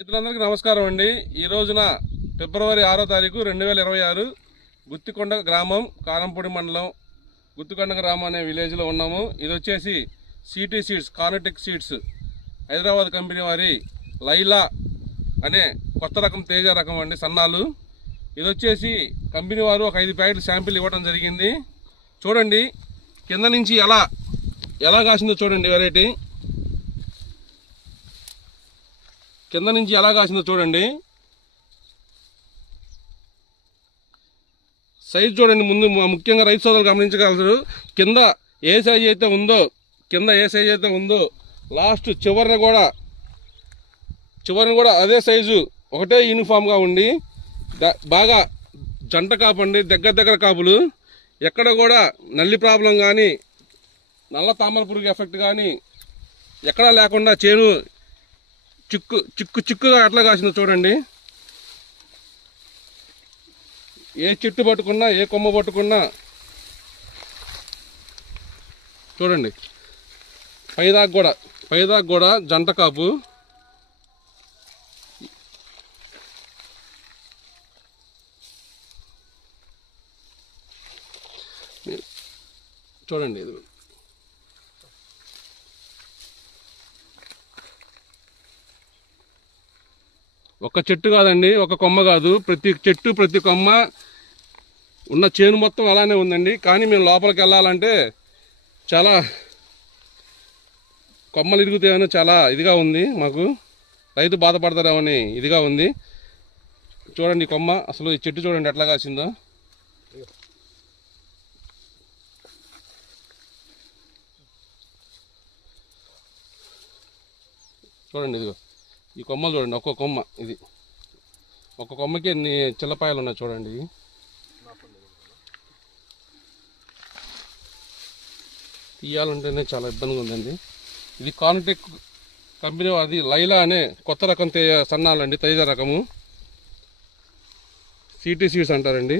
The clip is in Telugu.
మిత్రులందరికీ నమస్కారం అండి. ఈ రోజున ఫిబ్రవరి 6వ తారీఖు 2026 గుత్తికొండ గ్రామం, కారంపూడి మండలం, గుత్తికొండ గ్రామం అనే విలేజ్లో ఉన్నాము. ఇది వచ్చేసి city seeds, Carnatic seeds Hyderabad company వారి లైలా అనే కొత్త రకం, తేజ రకం అండి, సన్నాలు. ఇది వచ్చేసి కంపెనీ వారు ఒక 5 ప్యాకెట్లు శాంపిల్ ఇవ్వడం జరిగింది. చూడండి కింద నుంచి ఎలా కాసిందో చూడండి. వెరైటీ కింద నుంచి ఎలా కాసిందో చూడండి. సైజు చూడండి. ముందు ముఖ్యంగా రైతు సోదరులు గమనించగలరు. కింద ఏ సైజు అయితే ఉందో లాస్ట్ చివరిని కూడా అదే సైజు, ఒకటే యూనిఫామ్గా ఉండి బాగా జంట కాపండి, దగ్గర కాపులు. ఎక్కడ కూడా నల్లి ప్రాబ్లం కానీ, నల్ల తామర పురుగు ఎఫెక్ట్ కానీ ఎక్కడా లేకుండా చేను చిక్కుగా ఎట్లా కాసిందో చూడండి. ఏ చెట్టు పట్టుకున్నా, ఏ కొమ్మ పట్టుకున్నా చూడండి. పైదాకా కూడా జంట కాపు. చూడండి ఇది ఒక చెట్టు కాదండి, ఒక కొమ్మ కాదు, ప్రతి చెట్టు ప్రతి కొమ్మ ఉన్న చేను మొత్తం అలానే ఉందండి. కానీ మేము లోపలికి వెళ్ళాలంటే చాలా కొమ్మలు ఇరుగుతాయని చాలా ఇదిగా ఉంది. మాకు రైతు బాధపడతారేమని ఇదిగా ఉంది. చూడండి కొమ్మ, అసలు ఈ చెట్టు చూడండి ఎట్లా కాసిందో. చూడండి ఇదిగో ఈ కొమ్మలు చూడండి. ఒక్కో కొమ్మ, ఇది ఒక్క కొమ్మకి ఎన్ని చిల్లపాయలు ఉన్నాయి చూడండి. తీయాలంటేనే చాలా ఇబ్బందిగా ఉందండి. ఇది కార్నటిక్ కంపెనీ అది లైలా అనే కొత్త రకం సన్నాలండి, తేజ రకము, సిటీ సీడ్స్ అంటారండి.